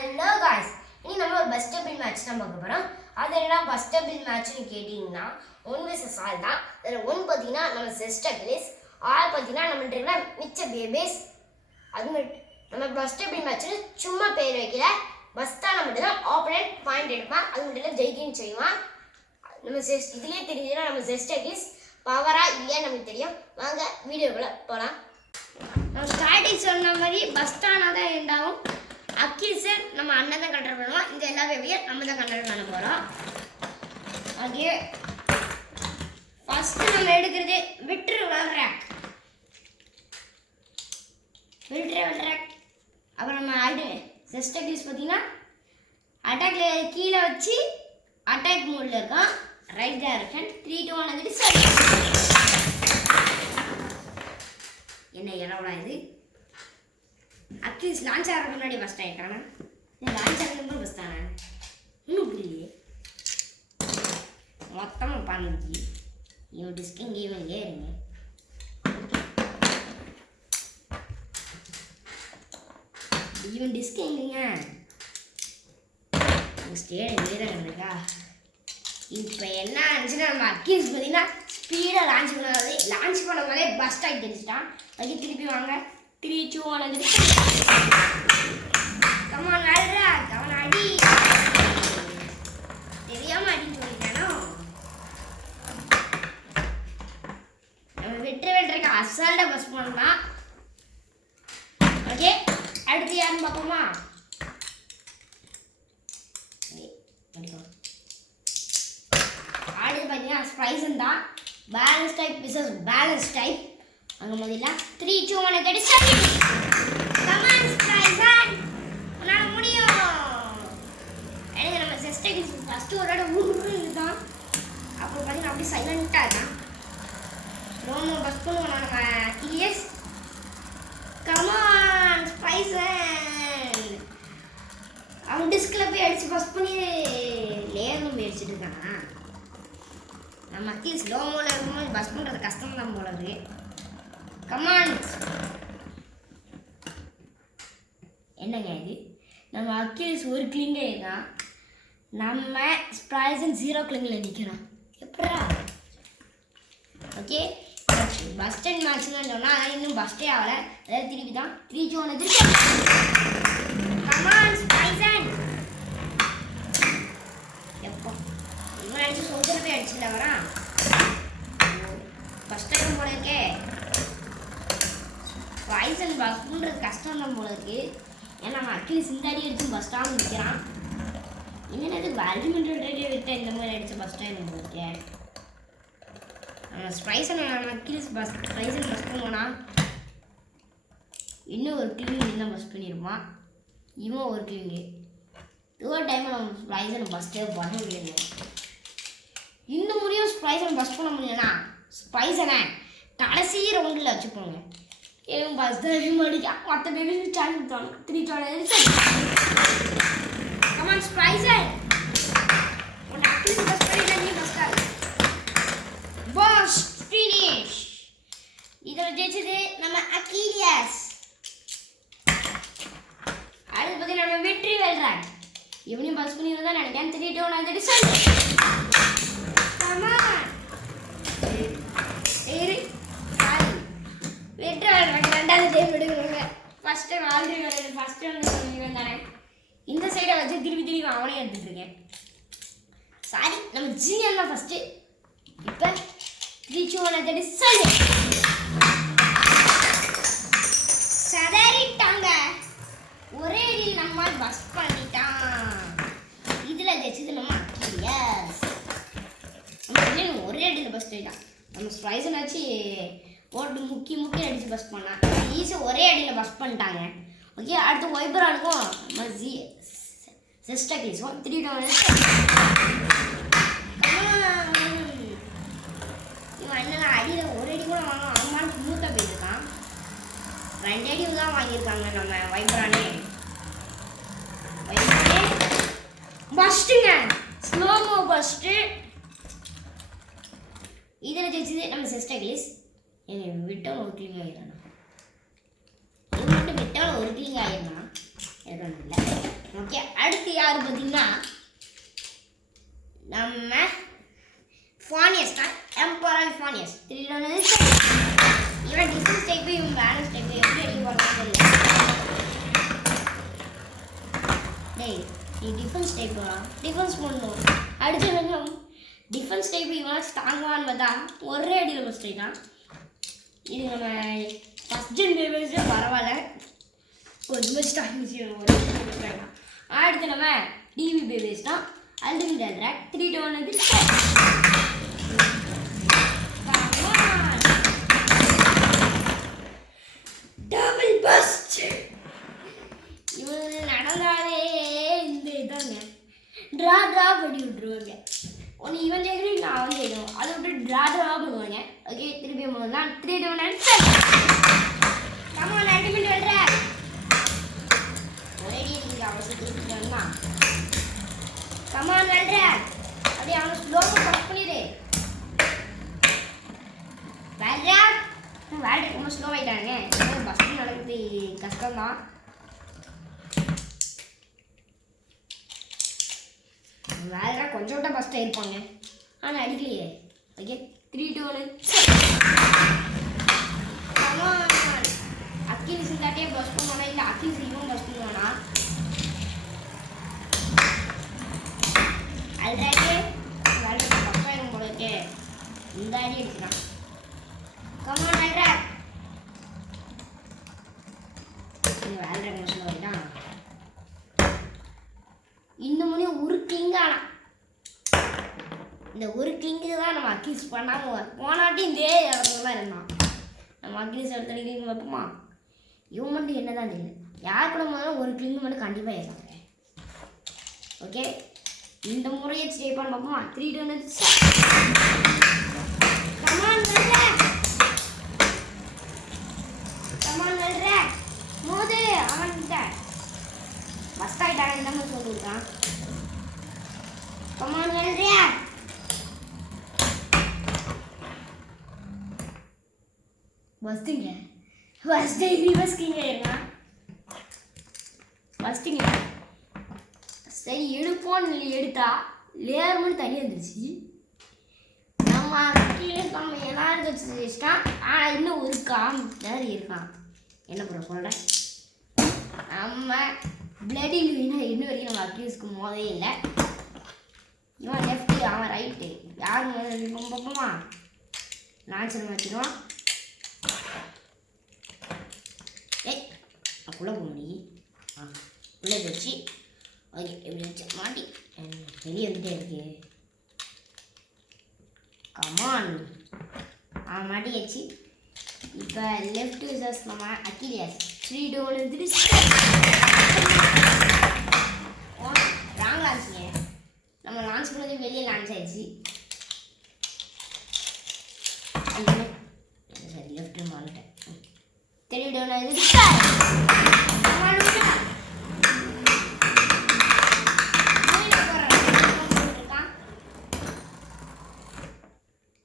Hello guys, இனி நம்ம ஒரு பஸ் டபுள் மேட்ச் தான் பார்க்க போகிறோம். அது என்ன பஸ் டபுள் மேட்ச்னு கேட்டிங்கன்னா 1 vs ஆல் தான். அதில் 1 பார்த்தீங்கன்னா நம்ம செஸ்டகிலிஸ், ஆல் பார்த்தீங்கன்னா நம்மள்ட்ட இருக்கிற மிச்ச பேபிஸ். அது நம்ம பஸ் டபுள் மேட்ச்னு சும்மா பேர் வைக்கல, பஸ் தான் நம்மகிட்ட தான் ஆப்போனன்ட் பாயிண்ட் எடுப்பான், அது மட்டும் இல்லை ஜெயிக்கின்னு செய்வான். நம்ம இதுலேயே தெரிஞ்சுன்னா நம்ம செஸ்டகிலிஸ் பவரா இல்லையா நமக்கு தெரியும். வாங்க வீடியோக்குள்ள போகலாம். நம்ம ஸ்டார்டிங் சொன்ன மாதிரி பஸ் தானாக தான் இருந்தாலும் அக்கில்ஸை நம்ம அண்ணன் தான் கண்ட்ரோல் பண்ணுவோம். இந்த எல்லா பேபியும் நம்ம தான் கண்ட்ரோல் பண்ண போகிறோம். ஓகே, ஃபஸ்ட்டு நம்ம எடுக்கிறது விட்ரு வளர்றேன். அப்புறம் நம்ம செஸ்டகிலிஸ் பார்த்தீங்கன்னா அட்டாக்ல கீழே வச்சு அட்டாக் மோடில் இருக்கோம். ரைட் டைரக்ஷன் 3 2 1 வந்துட்டு சரி. என்ன இறவடா இது? அட்லீஸ்ட் லான்ச் ஆகிறதுக்கு முன்னாடி ஃபஸ்ட் ஆகிட்டானா? லான்ச் ஆகிறதுக்கு ஃபஸ்ட் தானே? இன்னும் புரியலையே. மொத்தமாக பண்ணிச்சு இவன் டிஸ்கிங் இவன் ஏறுங்க. இவன் டிஸ்கிங்க ஸ்டேட் ஏறா. இப்போ என்ன ஆச்சுன்னா நம்ம அக்கீஸ் பார்த்தீங்கன்னா ஸ்பீடாக லான்ச் பண்ணாது. லான்ச் பண்ண போதே பஸ்ட் ஆகி தெரிஞ்சிட்டான். அதுக்கு திருப்பி வாங்க 3 2 1 வந்துட்டு கமான் நல்றா கமான் அடி. தெரியாமல் அடின்னு சொல்லிட்டானோ. நம்ம வெட்டுறதுக்கு அசால்ட்டாக பஸ் பண்ணலாம். ஓகே, அடுத்து யாருன்னு பார்ப்போமா? அடுத்து பார்த்தீங்கன்னா ஸ்ப்ரைசன் தான். Balance type versus balance type. அங்கே முதல்ல 3 2 1 கட்டி சரி. கமான் ஸ்ப்ரைசன், உன்னால் முடியும். எனக்கு நம்ம செஸ்டகிலிஸ் ஃபஸ்ட்டு ஒரு இடம் ஊருக்கு தான். அப்புறம் பார்த்தீங்கன்னா அப்படியே சைலண்ட்டாக இருக்கான். ரோமோ பஸ் பண்ணுவோம் நம்ம இஎஸ். கமான் ஸ்ப்ரைசன், அவன் டிஸ்கில் போய் அடித்து பஸ் பண்ணி லேயர்னு போய் அடிச்சுட்டு இருக்கானா? நம்ம அட்லீஸ்ட் லோமோவில் இருக்கும்போது பஸ் பண்ணுறது கஷ்டம் தான் போல இருக்கு. கமான், என்னங்க இது? நம்ம அக்கில்ஸ் ஒரு கிளிங்கே தான், நம்ம ஸ்ப்ரைசன் 0 கிளிங்கில் நிற்கிறோம். எப்படா? ஓகே, பஸ் ஸ்டாண்ட் மேட்ச்னு சொன்னால் அதான் இன்னும் பஸ்டே ஆகலை. அதாவது திருப்பி தான் 3 2 1 திருப்பி. கமான் ஸ்ப்ரைசன், எப்போ இவன் அடிச்சு சொல்கிற போய் அடிச்சுல வரான். ஃபஸ்ட் டைம் போல இருக்கே. ஸ்ப்ரைசன் பஸ் பண்ணுறது கஷ்டம் தான் போல இருக்கு. ஏன்னா நம்ம அட்லீஸ்ட் இந்த அடி அடிச்சு பஸ் ஸ்டாண்ட் நிற்கிறான். என்னது பேட்மிண்டன் ரேடியோ விட்ட இந்த மாதிரி அடிச்சு பஸ் ஸ்டாண்ட் போயிருக்கேன். நம்ம ஸ்ப்ரைசன் அட்லீஸ்ட் ஸ்ப்ரைசன் பஸ் பண்ணுவோன்னா இன்னும் ஒரு கிளிங் தான் பஸ் பண்ணியிருப்பான். இவன் ஒரு கிளிங்கு. தேர்ட் டைம் நம்ம ஸ்ப்ரைசன் பஸ்ட்டே பண்ண முடியல. இந்த முறையும் ஸ்ப்ரைசன் பஸ் பண்ண முடியலன்னா ஸ்ப்ரைசனை கடைசி ரவுண்டில் வச்சுப்போங்க. ஏன் பஸ் தான் அடிக்க மற்ற பேபி சான்ஸ் கொடுத்தாங்க. 3 2 1 கமான் ஸ்ப்ரைசன், உன் அட்லீஸ்ட் பஸ் பண்ணிட்டா நீ பஸ் ஆகு. Bus finish. இதில் ஜெயிச்சது நம்ம அக்கீலியஸ். அடுத்து பார்த்தீங்கன்னா நம்ம வெற்றி வெல்றான். இவனையும் பஸ் பண்ணி தான் நினைக்கிறேன். 3 2 1 டிசைன். கமான் ஏறி வெற்றி வெல்றாங்க. ரெண்டாவது டைம் எடுக்கிறாங்க. ஃபர்ஸ்ட் டைம் ஆல்ரெடி வரது. ஃபர்ஸ்ட் டைம் சொல்லிடுவேன் தானே. இந்த சைடை வச்சு திருப்பி அவனே எடுத்துட்டு இருக்கேன். சாரி, நம்ம ஜீனியர் தான் ஃபர்ஸ்ட். இப்போ 3 2 1 டிசைன். சதறிட்டாங்க. ஒரே அடியில் நம்மால் பஸ் பண்ணிட்டான். இதில் ஜெயிச்சது நம்ம அக்கிலியஸ். நம்ம ஒரே அடியில் பஸ் பண்ணிட்டான். நம்ம ஸ்ப்ரைசன் வச்சு போட்டு முக்கி அடித்து பஸ் பண்ணான். ஈஸியாக ஒரே அடியில் பஸ் பண்ணிட்டாங்க. ஓகே, அடுத்து ஒய்பரானுக்கும் நம்ம செஸ்டகிலிஸும் 3 2 1 இவன் அண்ணன் அடியில் ஒரு அடி கூட வாங்க அவன் ஸ்மூத்தாக போயிருக்கான். 2 அடி தான் வாங்கியிருக்காங்க நம்ம வைப்ரானே. பஸ்ட்டுங்க, ஸ்லோமோ பஸ்ட்டு. இதில் ஜெயிச்சது நம்ம செஸ்டகிலிஸ். விட்டாலும் ஒரு கிளிங் ஆகிடணும். இது மட்டும் விட்டாலும் ஒரு கிளிங் ஆகிடணும். இல்லை ஓகே, அடுத்து யார் பார்த்தீங்கன்னா நம்ம ஃபானியஸ் தான். எம்பரல் ஃபானியஸ் 3 டவுன். இவன் டிஃபென்ஸ் டைப்பு, இவன் பேலன்ஸ் டைப்பு. எப்படி அடிக்க போகிறான்னு தெரியல. டேய், நீ டிஃபென்ஸ் டைப்பா? டிஃபென்ஸ் பண்ணணும். அடுத்து டிஃபென்ஸ் டைப்பு இவன் தாங்குவான்னு பார்த்தா ஒரே அடியில் முடிச்சிட்டான். இது நம்ம ஃபஸ்ட் ஜென் பேபிஸே பரவாயில்ல, கொஞ்சம் ஸ்டார்டிங். அடுத்து நம்ம டிவி பேபிஸ் தான். அல்டிமேட் அட்ராக்ட் 3 டவுன் வந்து டபுள் பஸ்ட். இவங்க நடந்தாலே இந்த இதாங்க ட்ரா பண்ணி விட்டுருவாங்க. ஒன்று இவன் ஜெயிக்கணும், நான் அவன் ஜெயிக்கணும். அதை விட்டு ட்ரா பண்ணுவாங்க. ஓகே, திருப்பி போகலாம். 3 down and come on ultimate attract. ஒரே நீங்கள் அவசியம் தான். Come on attract. அப்படியே அவனை ஸ்லோவாக பஸ் பண்ணிடு. வேல்ட்ராக் ரொம்ப ஸ்லோ ஆகிட்டாங்க. பஸ் நடக்குது, கஷ்டம்தான். வேல்ட்ராக் கொஞ்சம் விட்ட பஸ்ட் ஆகிருப்பாங்க, ஆனால் அடிக்கலையே. Okay, 3 down. கமான் அக்கிலிஸ் இல்லாட்டே பஸ் பண்ணுவானா, இல்லை அக்கிலிஸ் இவன் பஸ் பண்ணுவானா? அல்ட்ராக்கே வேல்ட்ராக் பஸ் ஆகிடும் போல இருக்கே. இந்த அடி அடிச்சுதான். கமான் அல்ட்ராக். வேல்ட்ராக் மோசம் ஆகிட்டான். இந்த முறையும் ஒரு கிளிங் ஆனா, இந்த ஒரு கிளிங்கு தான் நம்ம அக்கிலிஸ் பண்ணாமல் போனாட்டி இதே இடத்துல தான் இருந்தான். நம்ம அக்கிலிஸ் எடுத்து கிளிங் வைப்போமா? இவன் மட்டும் என்ன தான் தெரியல. யார் கூட முதல்ல ஒரு கிளிங்கு மட்டும் கண்டிப்பாக ஏற்றாங்க. ஓகே, இந்த முறையை ஸ்டே பண்ண பார்ப்போமா? 3 டவுன். கமான் அல்ட்ராக். கமான் அல்ட்ராக். மோது அவன்கிட்ட பஸ்ட் ஆகிட்டாங்க. இந்த மாதிரி சொல்லியிருக்கான். கமான் அல்ட்ராக். பஸ்டிங்க ரிவர்ஸ்கிங்க இருக்கான். பஸ்டிங்க சரி எடுப்போன்னு எடுத்தா லேர்மன்னு தனியாக இருந்துச்சு. நம்ம கீழே நம்ம எல்லாரும் வச்சுட்டான். ஆனால் இன்னும் ஒரு காமிட்டர் இருக்கான். என்ன பண்ண சொல்கிறேன், நம்ம பிளடி லூயினா இன்னும் வரைக்கும் நம்ம அக்யூஸ்க்கு மோதே இல்லை. இவன் லெஃப்ட்டு, அவன் ரைட்டு. யார் முதல்ல பார்ப்போமா? லான்ச்சர் வச்சுருவான். ஏய், அப்படியே போக முடியும். உள்ளே போச்சு. ஓகே, எப்படி வச்சு மாட்டி வெளியே வந்துட்டே இருக்கு. கமான் மாட்டியாச்சு. இப்போ லெஃப்ட் யூசர்ஸ் நம்ம அக்கிலியஸ் 3 டவுன் வந்துட்டு ராங் லான்ச்சுங்க. நம்ம லான்ச் பண்ணது வெளியே லான்ச் ஆயிடுச்சு. சரி, லெஃப்ட் மாறிட்டேன். 3 டவுன் ஆகுது.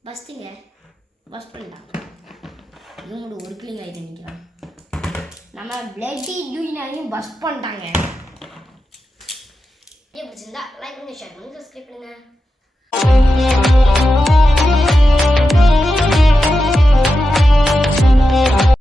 பஸ்ட்டுங்க பஸ் பண்ணிட்டான். இவங்களோட ஒரு கிளிங் ஆகிட்டு நிற்கிறான். நம்ம பிளட்டி லூயினாவையும் பஸ் பண்ணிட்டாங்க. பிடிச்சிருந்தா லைக் பண்ணுங்க, ஷேர் பண்ணுங்க, சப்ஸ்கிரைப் பண்ணுங்க.